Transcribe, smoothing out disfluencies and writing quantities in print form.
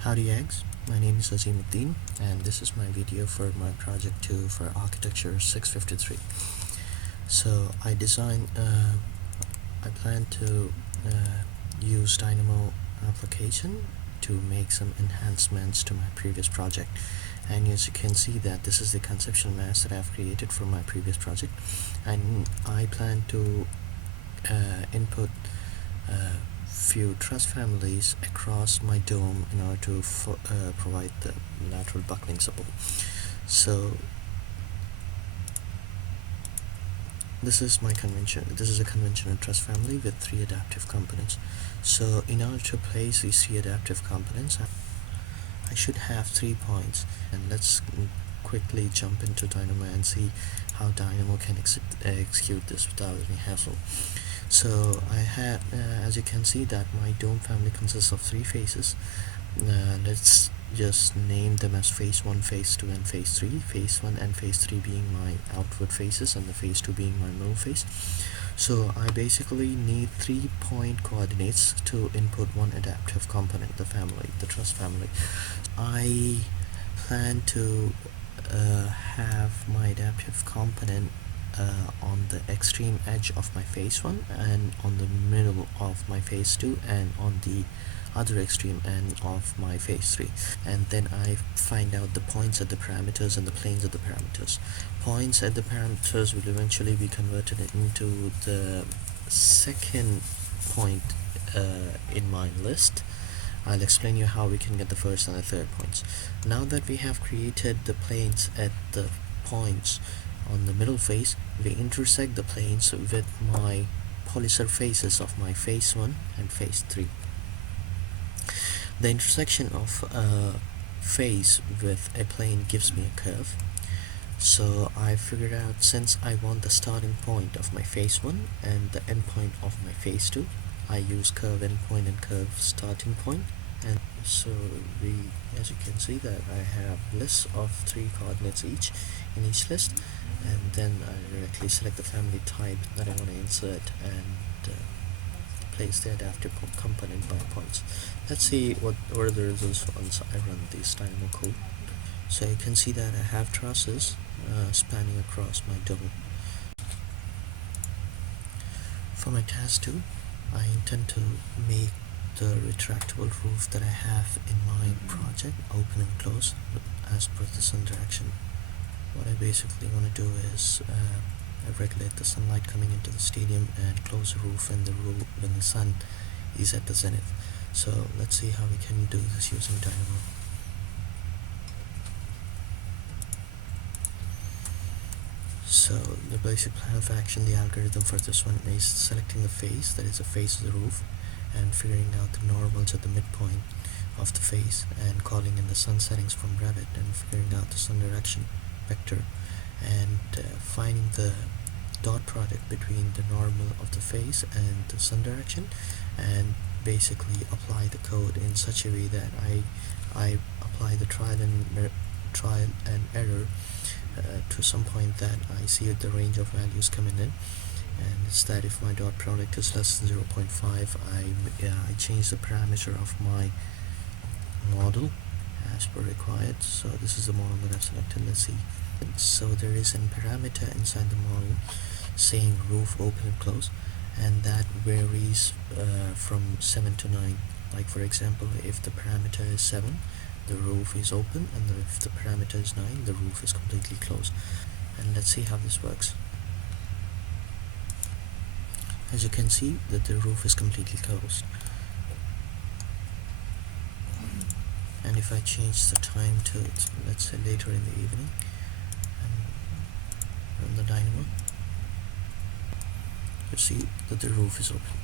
Howdy eggs, my name is Azimuddin and this is my video for my project 2 for architecture 653. So I plan to use Dynamo application to make some enhancements to my previous project, and as you can see that this is the conceptual mass that I've created for my previous project, and I plan to input few truss families across my dome in order to provide the lateral buckling support. So this is my convention. This is a conventional truss family with 3 adaptive components. So in order to place these 3 adaptive components, I should have 3 points, and let's quickly jump into Dynamo and see how Dynamo can execute this without any hassle. So I have, as you can see, that my dome family consists of 3 faces. Let's just name them as phase 1, phase 2 and phase 3. Phase 1 and phase 3 being my outward faces and the phase 2 being my middle face. So I basically need 3 point coordinates to input one adaptive component, the truss family. I plan to have my adaptive component on the extreme edge of my phase 1 and on the middle of my phase 2 and on the other extreme end of my phase 3, and then I find out the points at the parameters and the planes at the parameters. Points at the parameters will eventually be converted into the second point in my list. I'll explain you how we can get the first and the third points. Now that we have created the planes at the points on the middle face, we intersect the planes with my polysurfaces of my phase 1 and phase 3. The intersection of a face with a plane gives me a curve. So I figured out, since I want the starting point of my phase 1 and the end point of my phase 2, I use curve endpoint and curve starting point. And so as you can see, that I have lists of 3 coordinates each in each list, and then I directly select the family type that I want to insert and place the adaptive component by points. Let's see what are the results once I run this Dynamo code. So you can see that I have trusses spanning across my dome. For my task 2, I intend to make the retractable roof that I have in my project open and close as per the sun direction. What I basically want to do is regulate the sunlight coming into the stadium and close the roof when the sun is at the zenith. So let's see how we can do this using Dynamo. So the basic plan of action, the algorithm for this one is selecting the face, that is the face of the roof, and figuring out the normals at the midpoint of the face and calling in the sun settings from Revit and figuring out the sun direction vector and finding the dot product between the normal of the face and the sun direction, and basically apply the code in such a way that I apply the trial and error to some point that I see the range of values coming in, and it's that if my dot product is less than 0.5, I change the parameter of my model as per required. So this is the model that I've selected. Let's see. So there is a parameter inside the model saying roof open and close, and that varies from 7 to 9. Like for example, if the parameter is 7, the roof is open, and if the parameter is 9, the roof is completely closed. And let's see how this works. As you can see that the roof is completely closed, and if I change the time to, let's say, later in the evening and run the Dynamo, you see that the roof is open.